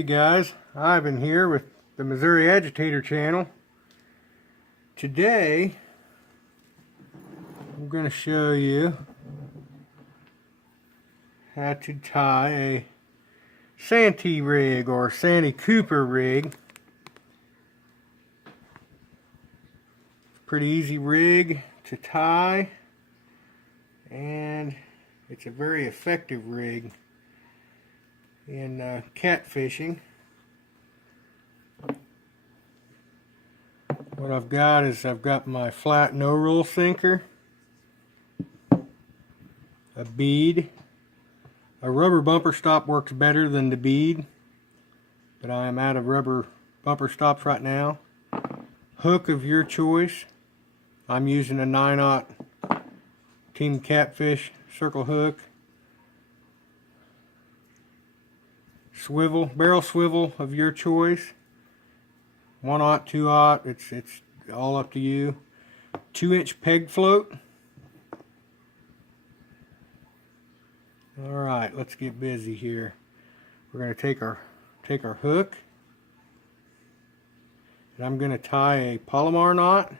Hey guys, Ivan here with the Missouri Agitator channel. Today I'm going to show you how to tie a SANTEE rig or Santee Cooper rig. Pretty easy rig to tie, and it's a very effective rig in catfishing. What I've got is my flat no-rule sinker, a bead. A rubber bumper stop works better than the bead, but I am out of rubber bumper stops right now. Hook of your choice. I'm using a 9/0 Team Catfish circle hook. Swivel, barrel swivel of your choice. 1/0, 2/0, it's all up to you. 2-inch peg float. Alright, let's get busy here. We're going to take our hook, and I'm going to tie a Palomar knot.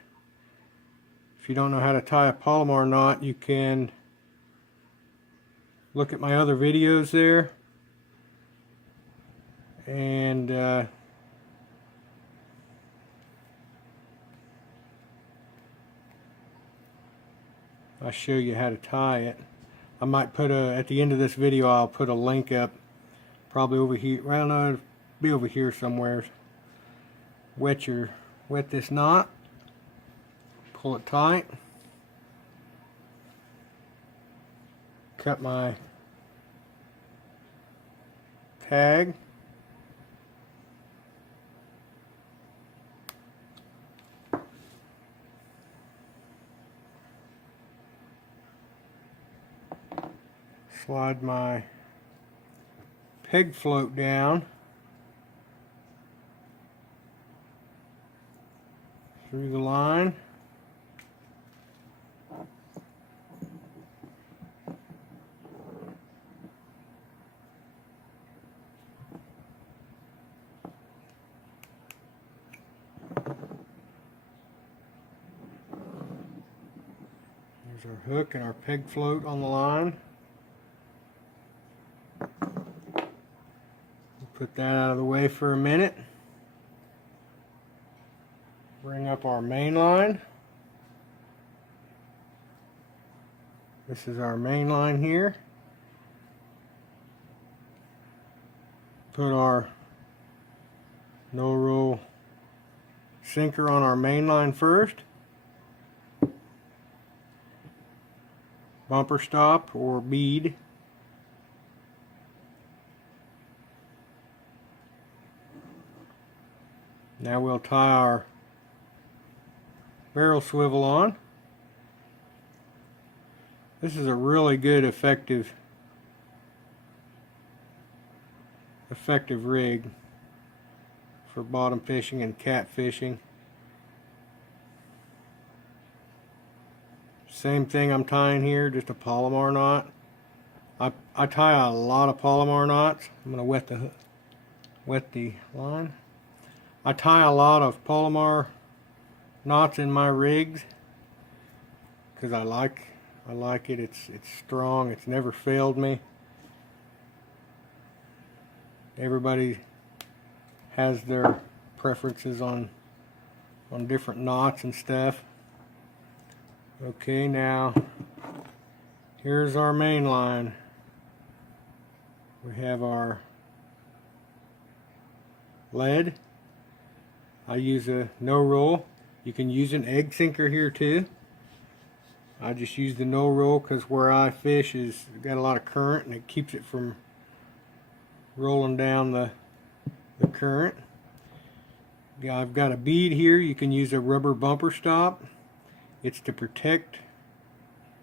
If you don't know how to tie a Palomar knot, you can look at my other videos there, and I'll show you how to tie it. I might put at the end of this video, I'll put a link up, probably over here. Well, no, it'll be over here somewhere. Wet this knot, pull it tight, cut my tag, slide my peg float down through the line. There's our hook and our peg float on the line. Put that out of the way for a minute. Bring up our main line. This is our main line here. Put our no-roll sinker on our main line first. Bumper stop or bead. Now we'll tie our barrel swivel on. This is a really good effective rig for bottom fishing and catfishing. Same thing I'm tying here, just a Palomar knot. I tie a lot of Palomar knots. I'm going to wet the line. I tie a lot of Palomar knots in my rigs because I like it. It's strong. It's never failed me. Everybody has their preferences on different knots and stuff. Okay, now here's our main line. We have our lead. I use a no-roll. You can use an egg sinker here too. I just use the no-roll because where I fish is got a lot of current, and it keeps it from rolling down the current. Yeah, I've got a bead here. You can use a rubber bumper stop. It's to protect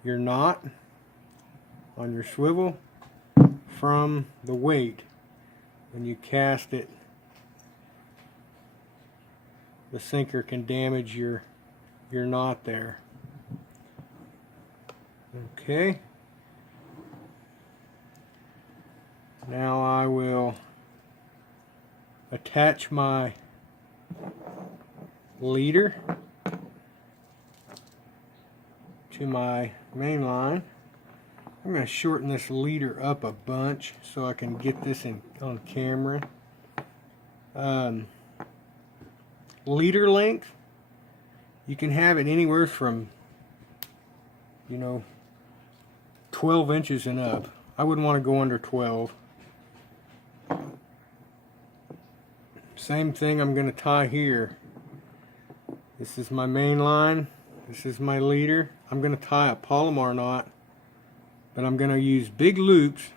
your knot on your swivel from the weight. When you cast it, the sinker can damage your knot there. Okay. Now I will attach my leader to my main line. I'm going to shorten this leader up a bunch so I can get this on camera. Leader length, you can have it anywhere from 12 inches and up. I wouldn't want to go under 12. Same thing I'm going to tie here. This is my main line. This is my leader. I'm going to tie a Palomar knot, but I'm going to use big loops.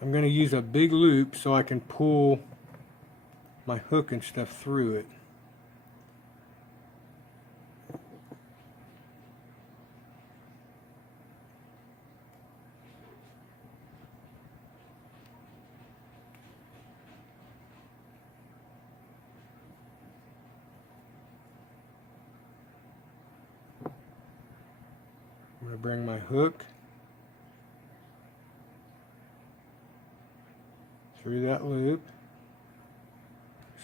I'm going to use a big loop so I can pull my hook and stuff through it. I'm going to bring my hook through that loop.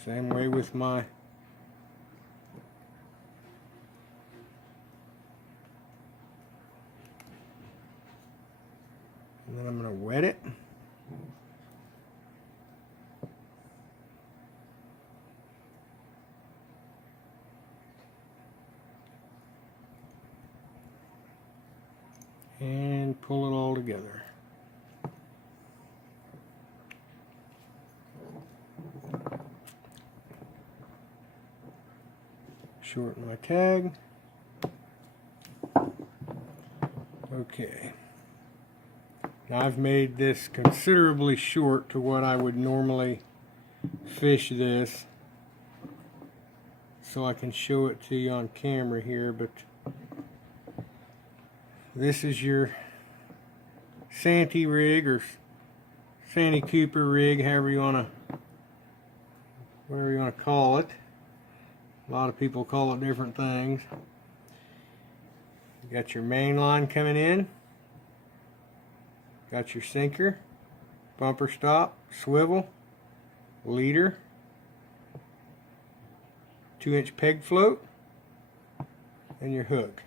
Same way with my and then I'm going to wet it. And pull it all together. Shorten my tag. Okay. Now I've made this considerably short to what I would normally fish this, so I can show it to you on camera here, but this is your SANTEE rig or Santee Cooper rig, whatever you want to call it. A lot of people call it different things. You got your main line coming in. Got your sinker, bumper stop, swivel, leader, 2-inch peg float, and your hook.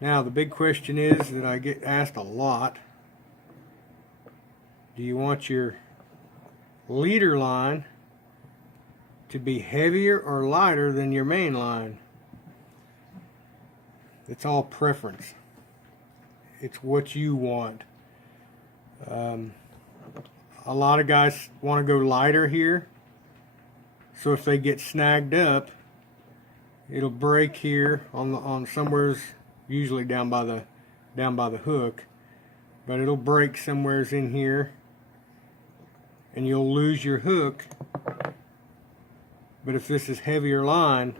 Now the big question is that I get asked a lot, do you want your leader line to be heavier or lighter than your main line? It's all preference. It's what you want. A lot of guys want to go lighter here, so if they get snagged up, it'll break here on somewhere's usually down by the hook, but it'll break somewhere's in here, and you'll lose your hook. But if this is heavier line,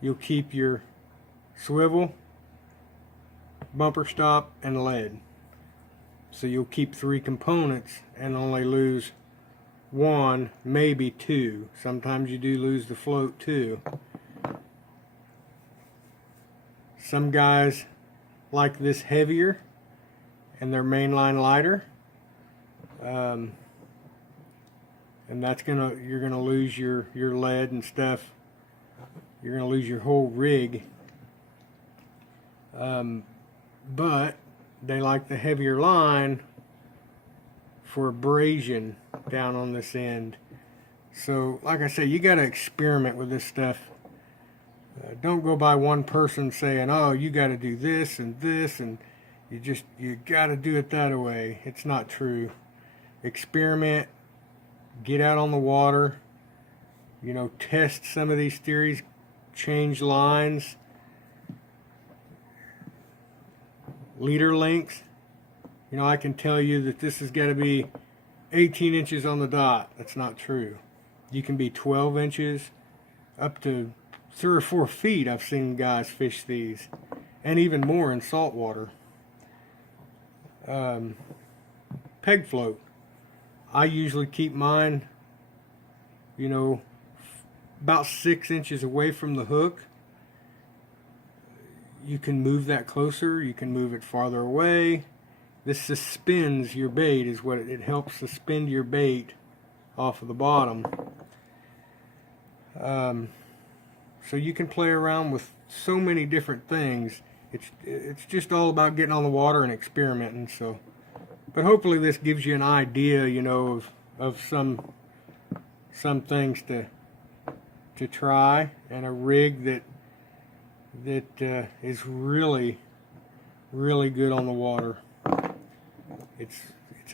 you'll keep your swivel, bumper stop, and lead. So you'll keep 3 components and only lose 1, maybe 2. Sometimes you do lose the float too. Some guys like this heavier and their main line lighter. And that's you're gonna lose your lead and stuff. You're gonna lose your whole rig. But they like the heavier line for abrasion down on this end. So like I say, you gotta experiment with this stuff. Don't go by one person saying, oh, you gotta do this and this, and you gotta do it that way. It's not true. Experiment. Get out on the water, test some of these theories, change lines, leader lengths. I can tell you that this has got to be 18 inches on the dot. That's not true. You can be 12 inches up to 3 or 4 feet. I've seen guys fish these, and even more in saltwater. Peg float. I usually keep mine, about 6 inches away from the hook. You can move that closer, you can move it farther away. this suspends your bait, is what it helps suspend your bait off of the bottom. So you can play around with so many different things. It's just all about getting on the water and experimenting. So, but hopefully this gives you an idea, you know, of some things to try, and a rig that is really good on the water. It's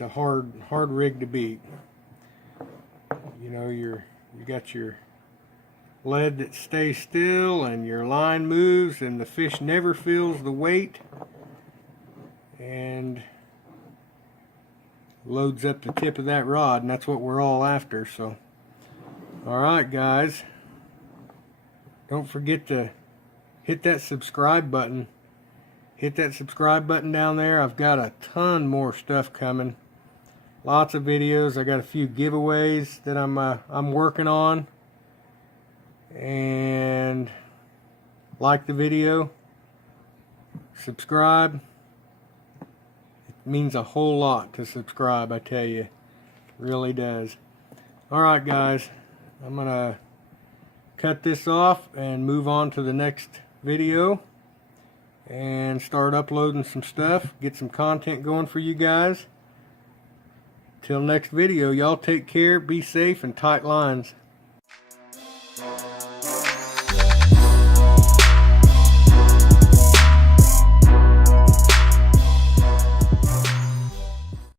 a hard rig to beat. You know, you got your lead that stays still, and your line moves, and the fish never feels the weight, and loads up the tip of that rod, and that's what we're all after. So, alright guys, don't forget to hit that subscribe button. Hit that subscribe button down there. I've got a ton more stuff coming. Lots of videos. I got a few giveaways that I'm working on. And like the video, subscribe. It means a whole lot to subscribe, I tell you. It really does. Alright guys, I'm gonna cut this off and move on to the next video and start uploading some stuff, get some content going for you guys. Till next video, y'all take care, be safe, and tight lines.